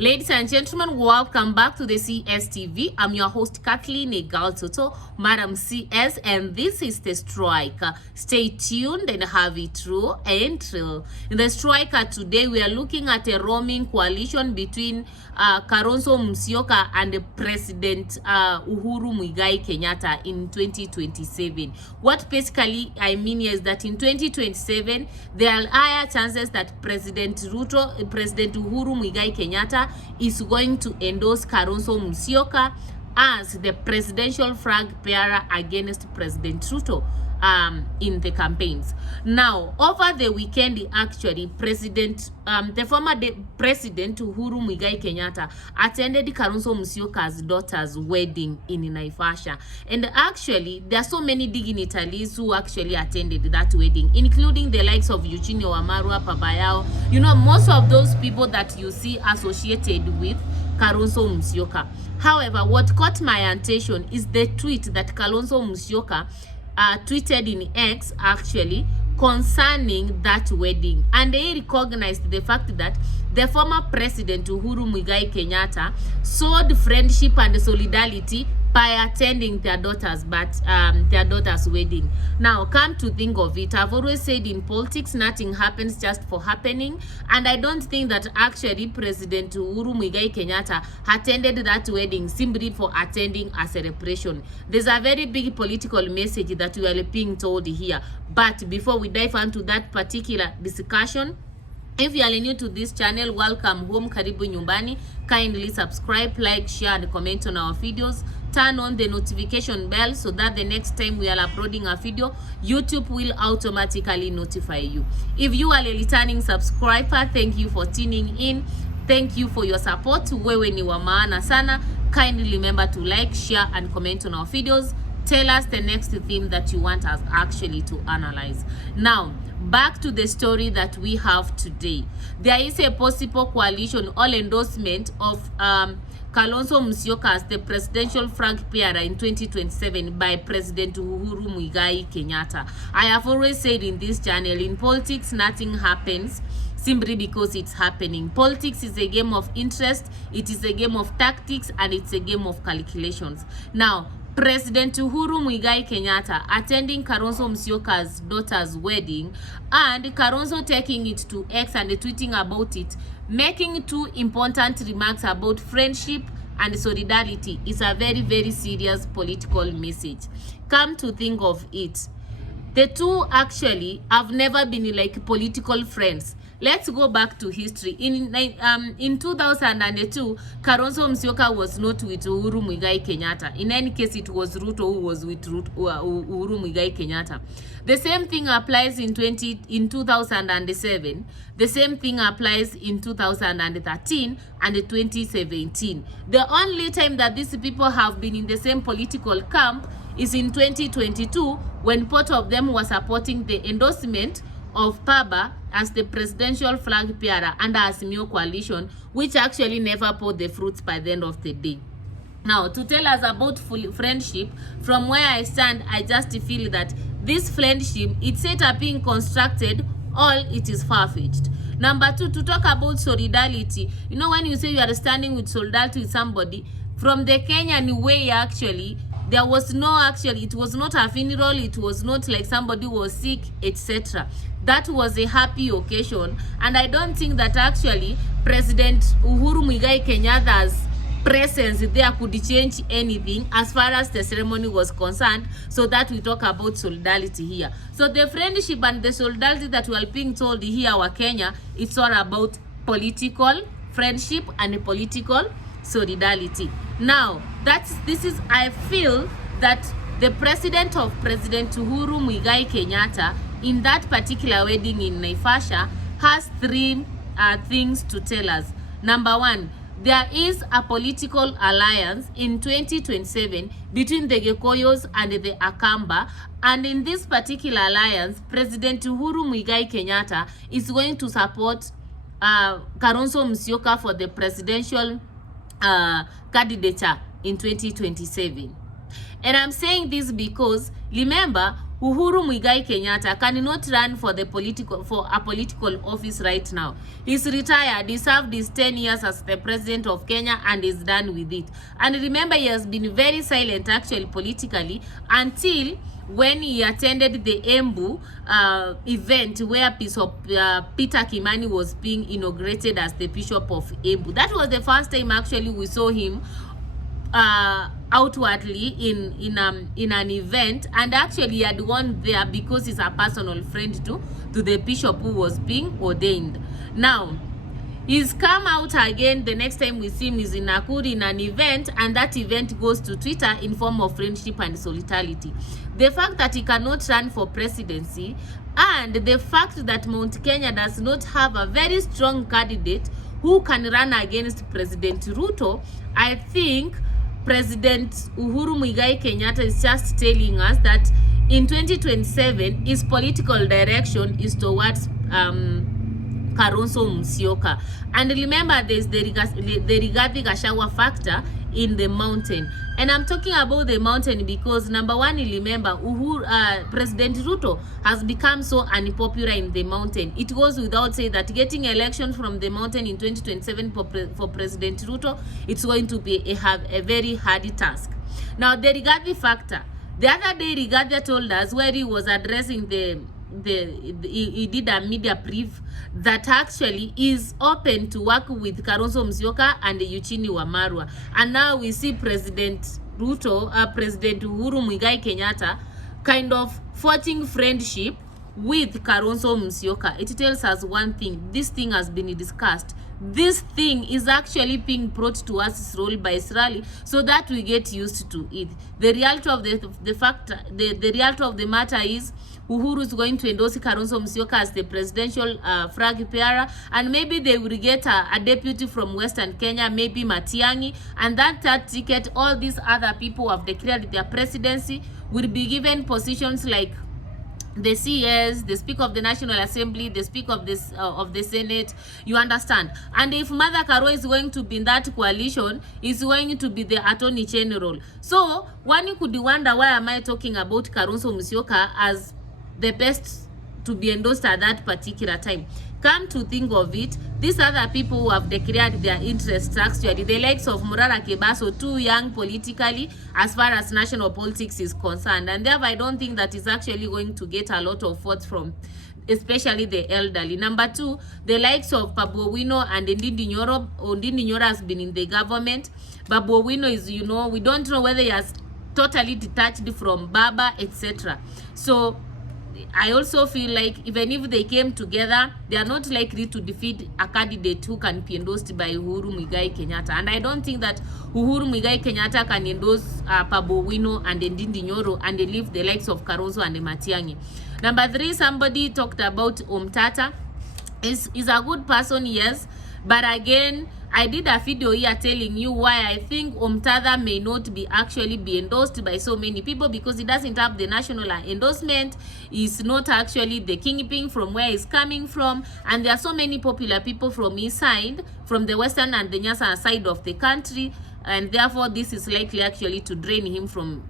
Ladies and gentlemen, welcome back to the CSTV. I'm your host, Kathleen Gatundu, Madam CS, and this is The Striker. Stay tuned and have it true and true. In The Striker today, we are looking at a roaming coalition between Kalonzo Musyoka and President Uhuru Muigai Kenyatta in 2027. What basically I mean is that in 2027, there are higher chances that President Uhuru Muigai Kenyatta is going to endorse Kalonzo Musyoka as the presidential flag bearer against President Ruto in the campaigns. Now, over the weekend, actually, the former President Uhuru Muigai Kenyatta attended Kalonzo Musyoka's daughter's wedding in Naivasha. And actually, there are so many dignitaries who actually attended that wedding, including the likes of Eugene Wamalwa, Pabayao. You know, most of those people that you see associated with Kalonzo Musyoka. However, what caught my attention is the tweet that Kalonzo Musyoka tweeted in X actually concerning that wedding, and they recognized the fact that the former President Uhuru Muigai Kenyatta showed friendship and solidarity by attending their daughter's wedding. Now, come to think of it, I've always said in politics nothing happens just for happening, and I don't think that actually President Uhuru Muigai Kenyatta attended that wedding simply for attending a celebration. There's a very big political message that we are being told here. But before we dive into that particular discussion, if you are new to this channel, welcome home, karibu nyumbani. Kindly subscribe, like, share, and comment on our videos. Turn on the notification bell so that the next time we are uploading a video, YouTube will automatically notify you. If you are a returning subscriber, thank you for tuning in. Thank you for your support. Wewe ni wa maana sana. Kindly remember to like, share, and comment on our videos. Tell us the next theme that you want us actually to analyze. Now, back to the story that we have today. There is a possible coalition or endorsement of Kalonzo Musyoka as the presidential flag bearer in 2027 by President Uhuru Muigai Kenyatta. I have always said in this channel, in politics, nothing happens simply because it's happening. Politics is a game of interest, it is a game of tactics, and it's a game of calculations. Now, President Uhuru Muigai Kenyatta attending Kalonzo Musyoka's daughter's wedding, and Kalonzo taking it to X and tweeting about it, making two important remarks about friendship and solidarity is a very, very serious political message. Come to think of it, the two actually have never been like political friends. Let's go back to history. In 2002, Kalonzo Musyoka was not with Uhuru Muigai Kenyatta. In any case, it was Ruto who was with Uhuru Muigai Kenyatta. The same thing applies in 2007. The same thing applies in 2013 and 2017. The only time that these people have been in the same political camp is in 2022, when both of them were supporting the endorsement of Paba as the presidential flag bearer under a Azimio coalition, which actually never bore the fruits by the end of the day. Now, to tell us about friendship, from where I stand, I just feel that this friendship, it's set up being constructed, all it is far-fetched. Number two, to talk about solidarity. You know, when you say you are standing with solidarity with somebody, from the Kenyan way, actually, there was no it was not a funeral, it was not like somebody was sick, etc. That was a happy occasion, and I don't think that actually President Uhuru Muigai Kenyatta's presence there could change anything as far as the ceremony was concerned, so that we talk about solidarity here. So the friendship and the solidarity that we are being told here, our Kenya, it's all about political friendship and political solidarity. Now, I feel that the president of President Uhuru Muigai Kenyatta in that particular wedding in Naivasha has three things to tell us. Number one, there is a political alliance in 2027 between the Gikoyos and the Akamba, and in this particular alliance, President Uhuru Muigai Kenyatta is going to support Kalonzo Musyoka for the presidential candidature in 2027. And I'm saying this because, remember, Uhuru Muigai Kenyatta cannot run for a political office right now. He's retired. He served his 10 years as the president of Kenya and is done with it. And remember, he has been very silent actually politically until when he attended the Embu event where Bishop Peter Kimani was being inaugurated as the Bishop of Embu. That was the first time actually we saw him outwardly in an event, and actually he had gone there because he's a personal friend to the bishop who was being ordained. Now he's come out again. The next time we see him is in Nakuru in an event, and that event goes to Twitter in form of friendship and solidarity. The fact that he cannot run for presidency, and the fact that Mount Kenya does not have a very strong candidate who can run against President Ruto, I think President Uhuru Muigai Kenyatta is just telling us that in 2027 his political direction is towards Kalonzo Musyoka. And remember, there's the Rigathi Gachagua factor in the mountain. And I'm talking about the mountain because, number one, remember, President Ruto has become so unpopular in the mountain. It goes without saying that getting elections from the mountain in 2027 for President Ruto, it's going to be a very hard task. Now, the Rigathi factor. The other day, Rigathi told us where he was addressing he did a media brief that actually is open to work with Kalonzo Musyoka and Eugene Wamalwa. And now we see President Ruto, President Uhuru Muigai Kenyatta kind of forging friendship with Kalonzo Musyoka. It tells us one thing: this thing has been discussed. This thing is actually being brought to us slowly by slowly, so that we get used to it. The reality of the reality of the matter is Uhuru is going to endorse Kalonzo Musyoka as the presidential flag bearer, and maybe they will get a deputy from Western Kenya, maybe Matiang'i, and that ticket, all these other people who have declared their presidency will be given positions like the CS, the Speaker of the National Assembly, the Speaker of the Senate, you understand. And if Martha Karua is going to be in that coalition, is going to be the Attorney General. So one could wonder, why am I talking about Kalonzo Musyoka as the best to be endorsed at that particular time? Come to think of it, these other people who have declared their interests, actually the likes of Murara Kebaso, too young politically as far as national politics is concerned, and therefore I don't think that is actually going to get a lot of votes from especially the elderly. Number two, the likes of Babu Owino and Ndindi Nyoro. Ndindi Nyoro has been in the government. Babu Owino is, we don't know whether he has totally detached from Baba, etc. So I also feel like even if they came together, they are not likely to defeat a candidate who can be endorsed by Uhuru Muigai Kenyatta. And I don't think that Uhuru Muigai Kenyatta can endorse Babu Owino and Ndindi Nyoro and leave the likes of Kalonzo and Matiang'i. Number three, somebody talked about Omtata. Is a good person, yes, but again, I did a video here telling you why I think Omtata may not be endorsed by so many people, because he doesn't have the national endorsement. He's not actually the kingpin from where he's coming from, and there are so many popular people from his side, from the western and the Nyasa side of the country, and therefore this is likely actually to drain him from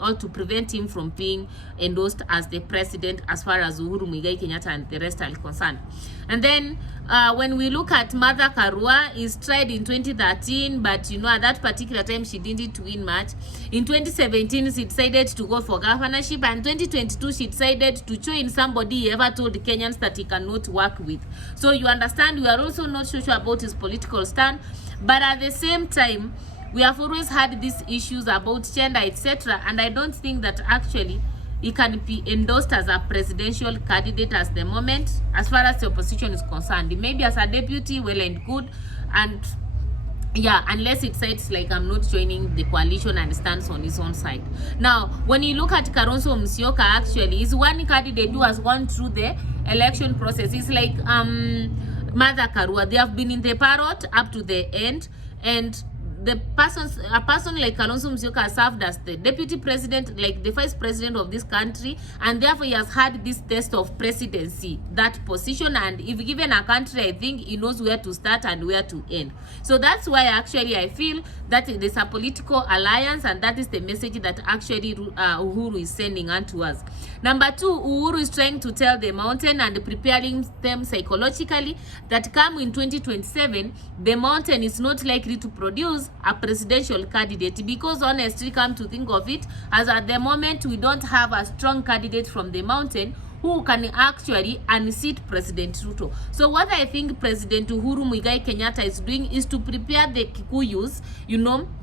or to prevent him from being endorsed as the president as far as Uhuru Muigai Kenyatta and the rest are concerned. And then when we look at Martha Karua, is tried in 2013, but at that particular time she didn't win much. In 2017 she decided to go for governorship, and 2022 she decided to join somebody he ever told Kenyans that he cannot work with. So you understand, we are also not so sure about his political stand, but at the same time we have always had these issues about gender, etc. And I don't think that actually he can be endorsed as a presidential candidate at the moment, as far as the opposition is concerned. Maybe as a deputy, well and good, and yeah, unless it says like I'm not joining the coalition and stands on his own side. Now, when you look at Kalonzo Musyoka, actually is one candidate who has gone through the election process. It's like Martha Karua. They have been in the parrot up to the end, and a person like Kalonzo Musyoka served as the deputy president, like the vice president of this country, and therefore he has had this test of presidency, that position, and if given a country, I think he knows where to start and where to end. So that's why actually I feel that there's a political alliance, and that is the message that actually Uhuru is sending unto us. Number two, Uhuru is trying to tell the mountain and preparing them psychologically that come in 2027, the mountain is not likely to produce a presidential candidate, because honestly, come to think of it, as at the moment we don't have a strong candidate from the mountain who can actually unseat President Ruto. So what I think President Uhuru Muigai Kenyatta is doing is to prepare the Kikuyus,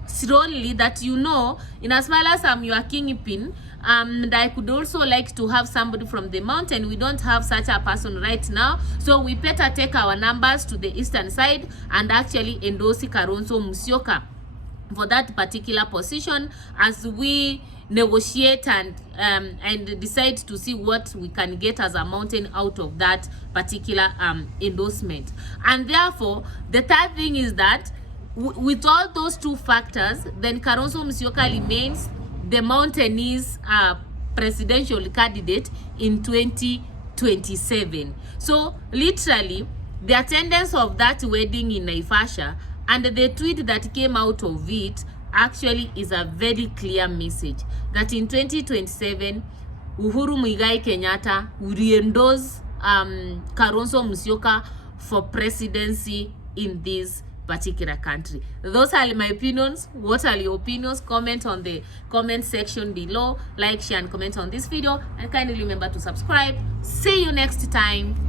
slowly, that in as well as I'm your kingpin, and I could also like to have somebody from the mountain. We don't have such a person right now, so we better take our numbers to the eastern side and actually endorse Kalonzo Musyoka for that particular position as we negotiate and decide to see what we can get as a mountain out of that particular endorsement. And therefore, the third thing is that with all those two factors, then Kalonzo Musyoka remains the mountaineers presidential candidate in 2027. So literally, the attendance of that wedding in Naivasha and the tweet that came out of it actually is a very clear message that in 2027, Uhuru Muigai Kenyatta will endorse Kalonzo Musyoka for presidency in this particular country. Those are my opinions. What are your opinions? Comment on the comment section below. Like, share, and comment on this video. And kindly remember to subscribe. See you next time.